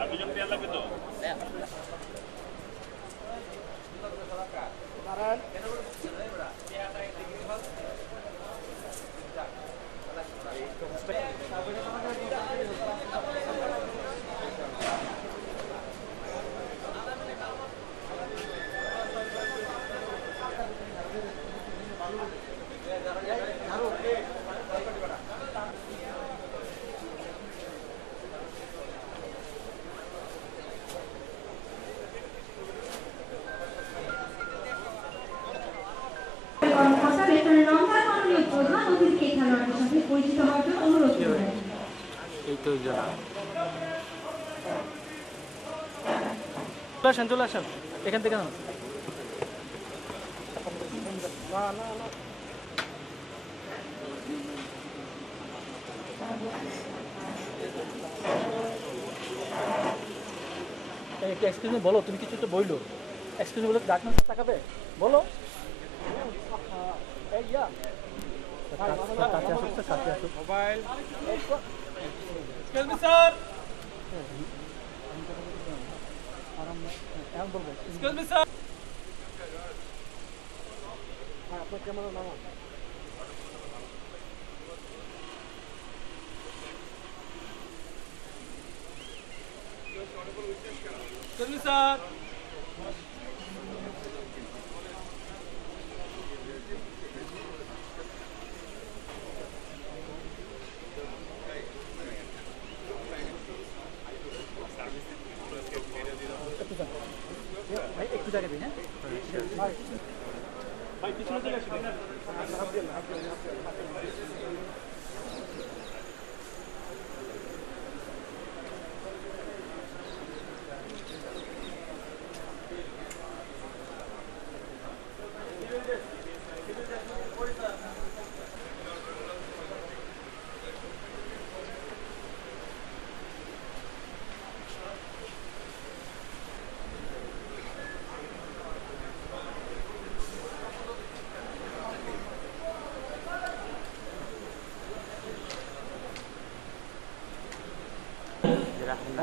আর দুজন পেয়ার লাগবে তো? চলে আসেন এখান থেকে না এক্সকিউজ মি বলো, তুমি কিছু তো বইলো। এক্সকিউজ মি বলে ডাকবেন, স্যার তাকাবে বলো। Mobile excuse me sir, excuse me sir, আপনার ক্যামেরা নামান। এক্সকিউজ মি স্যার, একটু জায়গা দিন। হ্যাঁ ভাই পিছনে চলে আসবেন।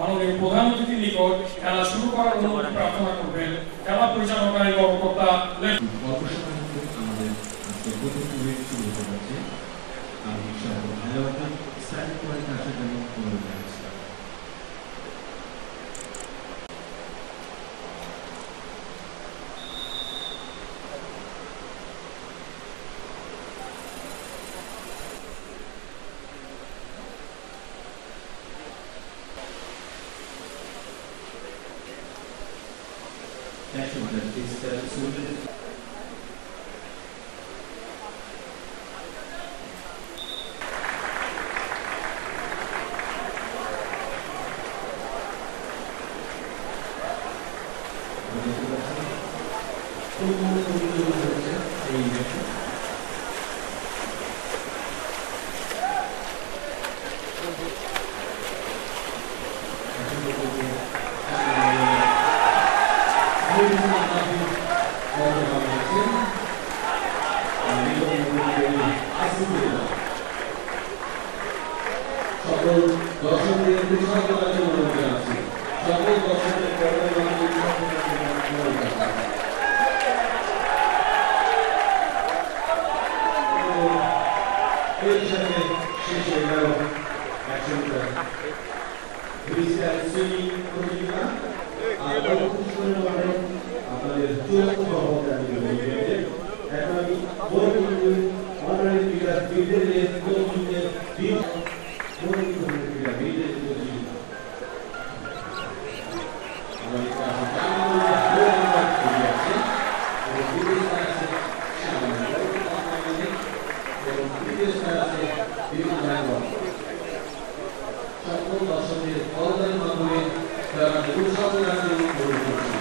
আমাদের প্রধান অতিথির নিকট খেলা শুরু করার অনুমতি প্রার্থনা করবেন খেলা পরিচালনাকারী কর্মকর্তা। আমাদের আজকে প্রথম ইভেন্ট শুরু হতে যাচ্ছে। আমি সকল ভাইয়াদের সাইড করে আসার জন্য অনুরোধ জানাচ্ছি। সকল দর্শকদের কৃতজ্ঞতা অনুরোধ জানাচ্ছি। সকল দর্শকদের শেষ হয়ে গেল প্রতিযোগিতা। আপনাদের চূড়ান্ত এখন আমি সকল দর্শকদের করতালির মাধ্যমে তারা উৎসাহ জানাতে অনুরোধ করছি।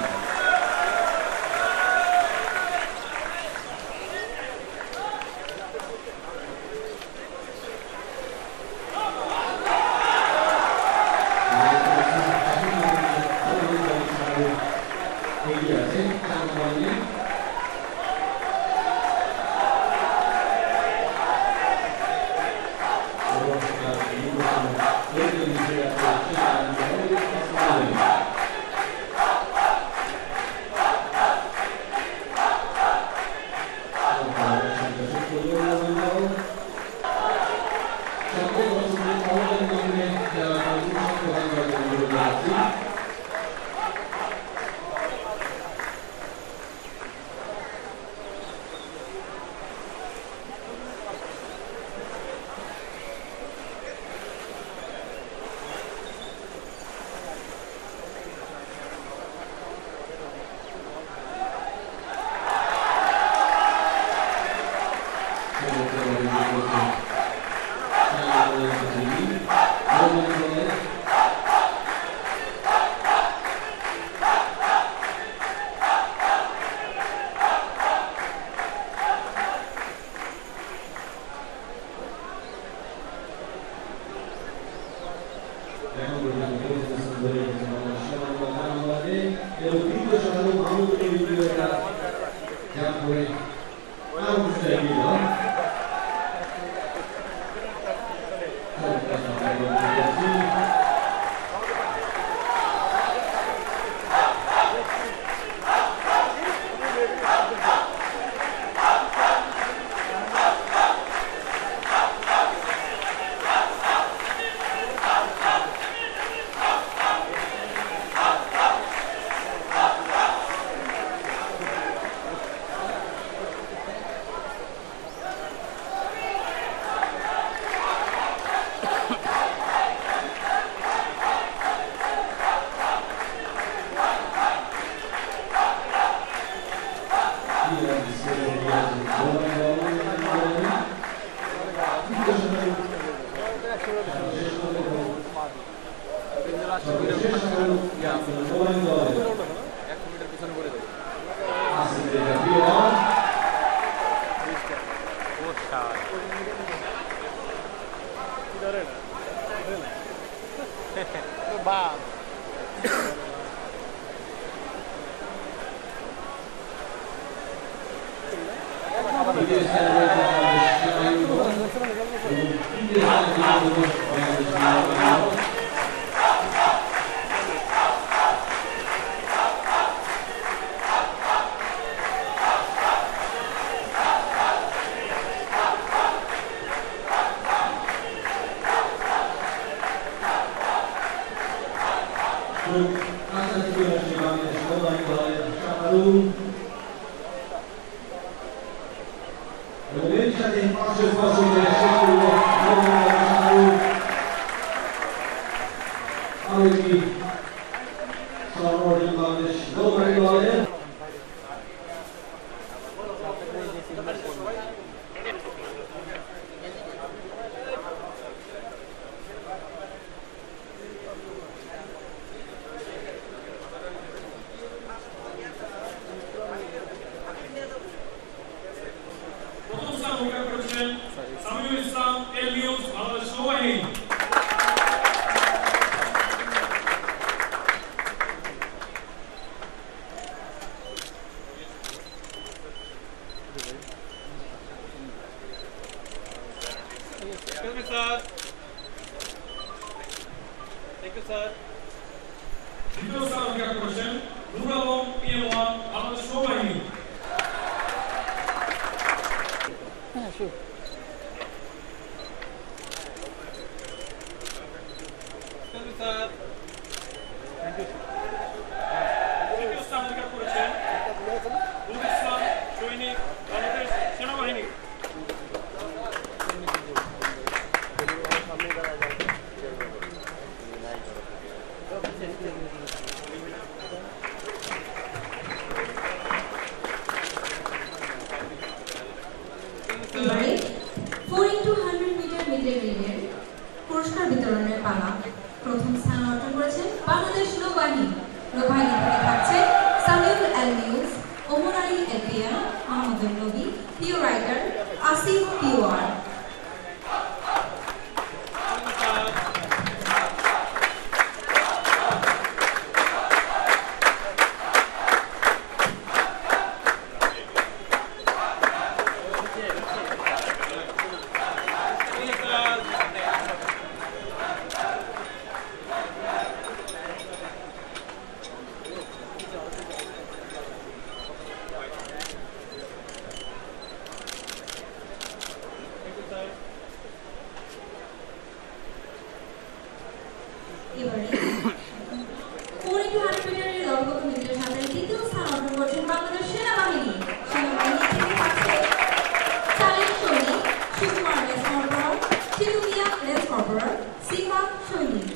এবারে 4x100 মিটারের দলগত মিটার সাঁতারে দ্বিতীয় স্থান অর্জন করেছেন বাংলাদেশ সেনাবাহিনী। সেনাবাহিনী থেকে থাকছে চালিক সৈনিক সুকুমার রেস কর্পোরাল, শিবু মিয়া রেস কর্পোরাল, সিফা সৈনিক।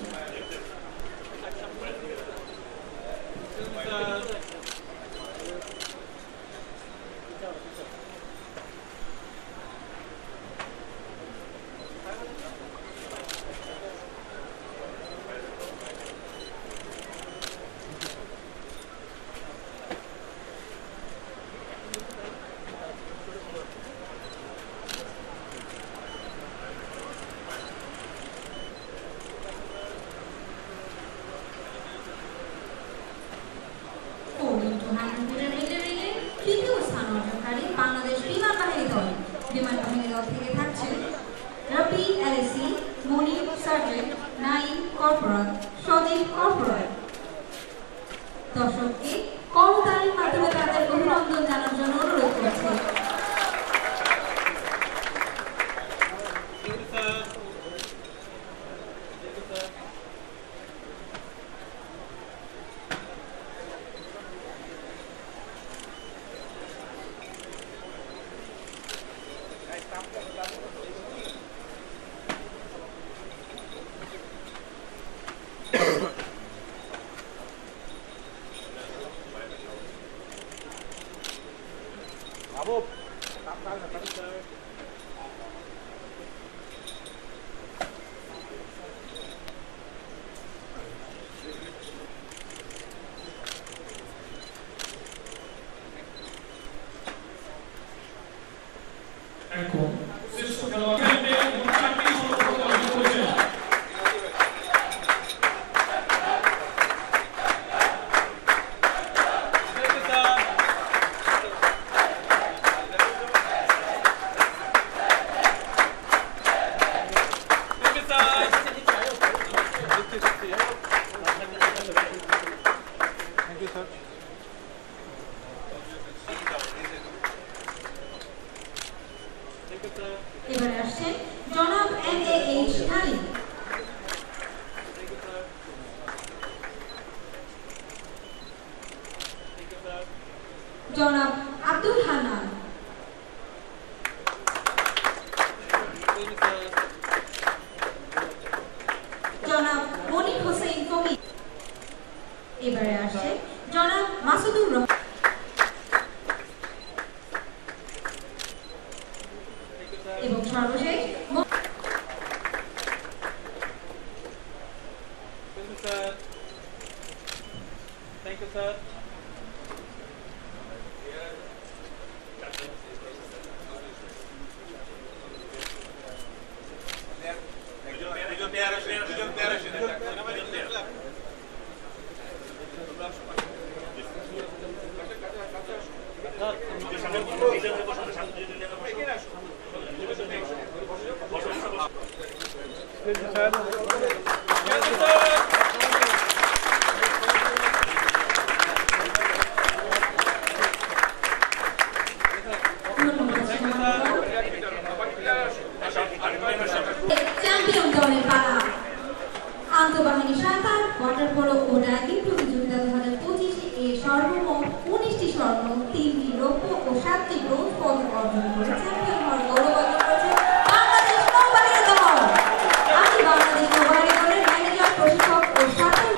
বাংলাদেশ বিমান বাহিনী দল। বিমান বাহিনী দল থেকে থাকছে Robi LAC, Monir sergeant, Naim corporal, Sadip corporal. দর্শককে করতালির মাধ্যমে তাদের অভিনন্দন জানার জন্য অনুরোধ করছি। এখন শ্রেষ্ঠ খেলোয়াড় চারটি স্বর্ণপদক অর্জন করেছেন। এবারে আসছেন জনাব MAH আলী। জনাব আব্দুল হান্নান, জনাব মনির হোসেন কমি। এবারে আসছেন জনাব মাসুদুর রহমান এবং সর্বশেষ চ্যাম্পিয়ন দলের পালা। আন্তঃবাহিনী সাঁতার, ওয়াটার পোলো ও ডাইভিং প্রতিযোগিতা 2025 এ সর্বমোট 19টি স্বর্ণ, 3টি রৌপ্য ও 7টি ব্রোঞ্জ পদক অর্জন করে চ্যাম্পিয়ন হওয়ার গৌরব অর্জন করেছে বাংলাদেশ নৌবাহিনী দল। আমি বাংলাদেশ নৌবাহিনী দলের ম্যানেজার, প্রশিক্ষক ও সাঁতার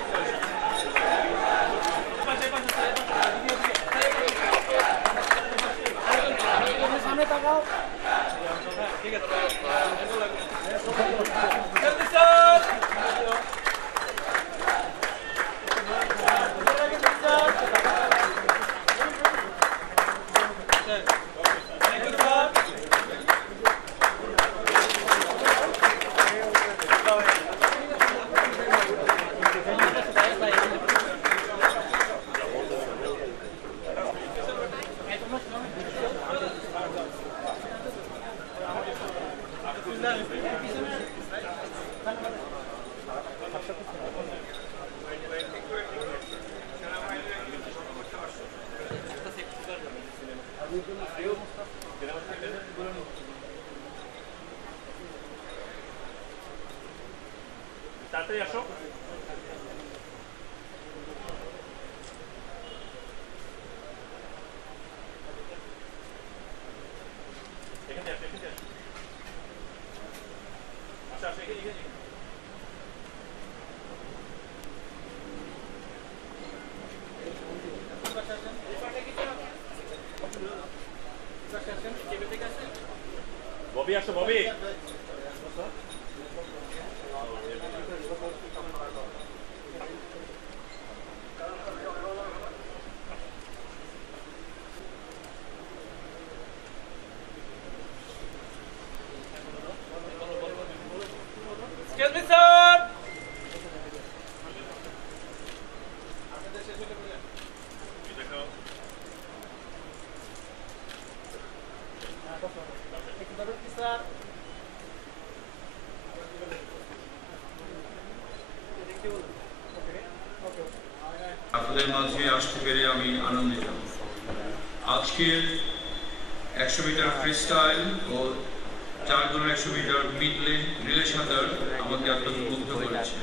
সামনে তাকাও। ঠিক আছে। তাড়াতাড়ি আসো। আসছো ভাবি? Excuse me, sir. আপনাদের মাঝে আসতে পেরে আমি আনন্দিত। আজকের 100 মিটার ফ্রিস্টাইল ও 4x100 মিটার মিডলে রিলে সাঁতার আমাকে অত্যন্ত মুগ্ধ করেছে।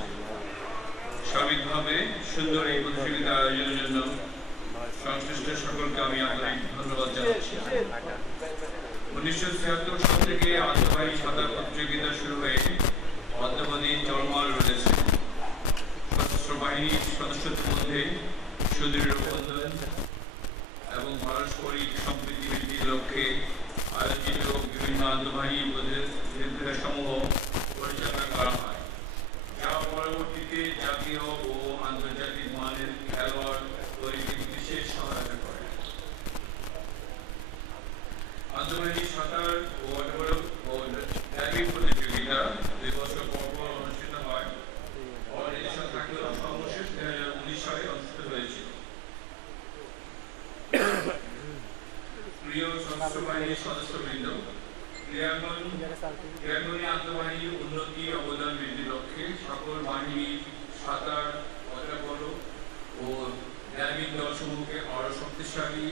সার্বিকভাবে সুন্দর এই প্রতিযোগিতা আয়োজনের জন্য সংশ্লিষ্ট সকলকে আমি আন্তরিক ধন্যবাদ জানাচ্ছি। 1976 সাল থেকে আন্তঃবাহিনী সাঁতার প্রতিযোগিতা শুরু হয়ে অদ্যাবধি চলমান রয়েছে। সশস্ত্র বাহিনীর সদস্যদের মধ্যে সুদৃঢ় বন্ধন এবং পারস্পরিক সম্প্রীতি বৃদ্ধির লক্ষ্যে আয়োজিত বিভিন্ন আন্তঃবাহিনী প্রতিযোগিতা সমূহ পরিচালনা করা হয়, যা পরবর্তীতে জাতীয় ও আন্তর্জাতিক মানের খেলোয়াড় তৈরিতে বিশেষ সহায়তা করে। আন্তঃবাহিনী সাঁতার ও ওয়াটারপোলো ও ডাইভিং প্রতিযোগিতা 2 বছর পর পর অনুষ্ঠিত হয়। অনির্দিষ্ট থাকলেও সর্বশেষ 2019 সালে অনুষ্ঠিত হয়েছিল। প্রিয় সশস্ত্র বাহিনীর সদস্যবৃন্দ, ক্রীড়াঙ্গনে আন্তঃবাহিনীর উন্নতি অবদান বৃদ্ধির লক্ষ্যে সকল বাহিনী সাঁতার, ওয়াটারপোলো ও ডাইভিং দলসমূহকে আরও শক্তিশালী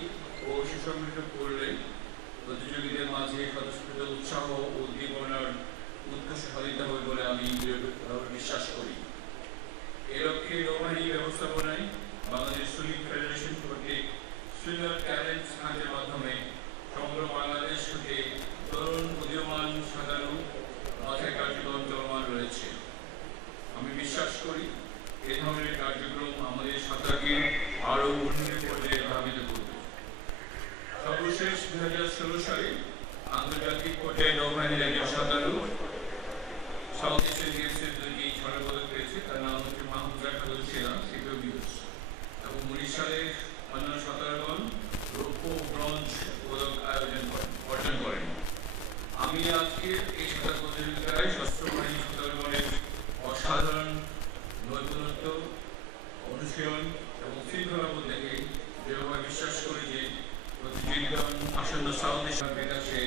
ও সুসংগঠিত করলে প্রতিযোগীদের মাঝে স্বতঃস্ফূর্ত উৎসাহ ও উদ্দীপনার উৎকর্ষ সাধিত হবে বলে আমি দৃঢ়ভাবে বিশ্বাস করি। এ লক্ষ্যে নৌবাহিনী ব্যবস্থাপনায় বাংলাদেশ সুইমিং ফেডারেশন কর্তৃক সুইমার ট্যালেন্ট হান্টের মাধ্যমে সমগ্র বাংলাদেশ থেকে তরুণ উদীয়মান সাঁতারু মাঠের কার্যক্রম চলমান রয়েছে। আমি বিশ্বাস করি এ ধরনের কার্যক্রম আমাদের সাঁতারকে আরও উন্নত পর্যায়ে ধাবিত করবে। সর্বশেষ 2016 সালে আন্তর্জাতিক পর্যায়ে নৌবাহিনীর একজন সাঁতারু সাউথ এশিয়ান গেমসের 2টি স্বর্ণ পদক পেয়েছে। তার নাম হচ্ছে মাহমুদা খাদুল সেনা সিকিউরিটিস, এবং 19 সালে অন্যান্য সাঁতারুগণ রৌপ্য ও ব্রোঞ্জ পদক অর্জন করেন। আমি আজকে এই সাঁতার প্রতিযোগিতায় সশস্ত্র বাহিনী সাঁতারুগণের অসাধারণ নৈপুণ্য, অনুশীলন এবং শৃঙ্খলাবোধ দেখে দৃঢ়ভাবে বিশ্বাস করি যে প্রতিযোগিতা আসন্ন সাউথ এশিয়ার বিকাশে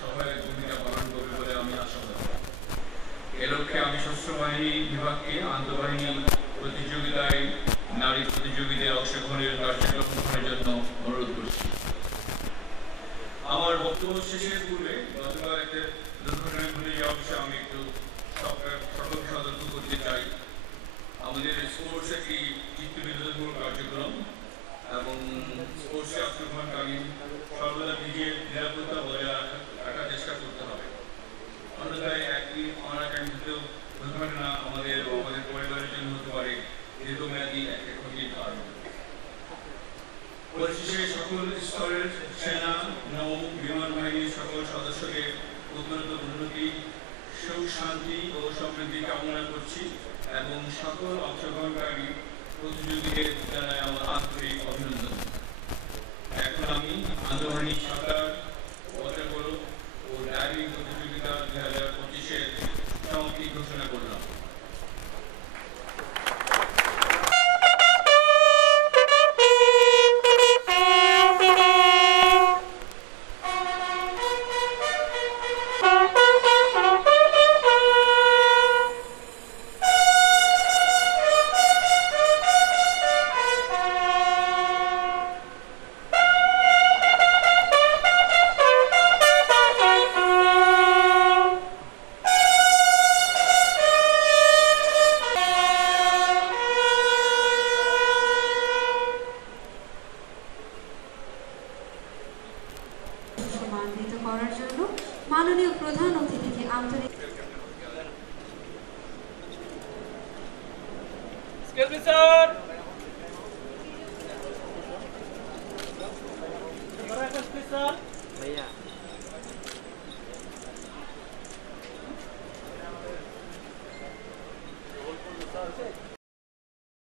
সহায়ক ভূমিকা পালন করবে বলে আমি আশাবাদী। এ লক্ষ্যে আমি সশস্ত্র বাহিনী বিভাগকে আন্তঃবাহিনী প্রতিযোগিতায় নারী প্রতিযোগীদের অংশগ্রহণের কার্যক্রম গ্রহণের জন্য অনুরোধ করছি। আমার বক্তব্য শেষের পূর্বে গতকাল একটা দুর্ঘটনায় ঘটে যাওয়া বিষয়ে আমি একটু সকলকে সতর্ক করতে চাই। আমাদের স্পোর্টস একটি চিত্তবিনোদনমূলক কার্যক্রম এবং স্পোর্টসে অংশগ্রহণকারী সর্বদা নিজের নিরাপত্তা বজায় রাখার চেষ্টা করতে হবে। অন্যথায় একটি অনাকাঙ্ক্ষিত দুর্ঘটনা আমাদের পরিবারের জন্য হতে পারে দীর্ঘমেয়াদী একটা ক্ষতির কারণ। পরিশেষে সকল স্তরের সেনা, নৌ, বিমান বাহিনীর সকল সদস্যদের উত্তরোত্তর উন্নতি, সুখ, শান্তি ও সমৃদ্ধি কামনা করছি এবং সকল অংশগ্রহণকারী প্রতিযোগীদের জানাই আমার আন্তরিক অভিনন্দন। এখন আমি আন্তঃবাহিনী সাঁতার, ওয়াটারপোলো ও ডাইভিং প্রতিযোগিতা 2025-এর সমাপ্তি ঘোষণা করলাম। সম্মানিত করার জন্য মাননীয় প্রধান অতিথিকে আন্তরিক Excuse me, sir. Please, sir.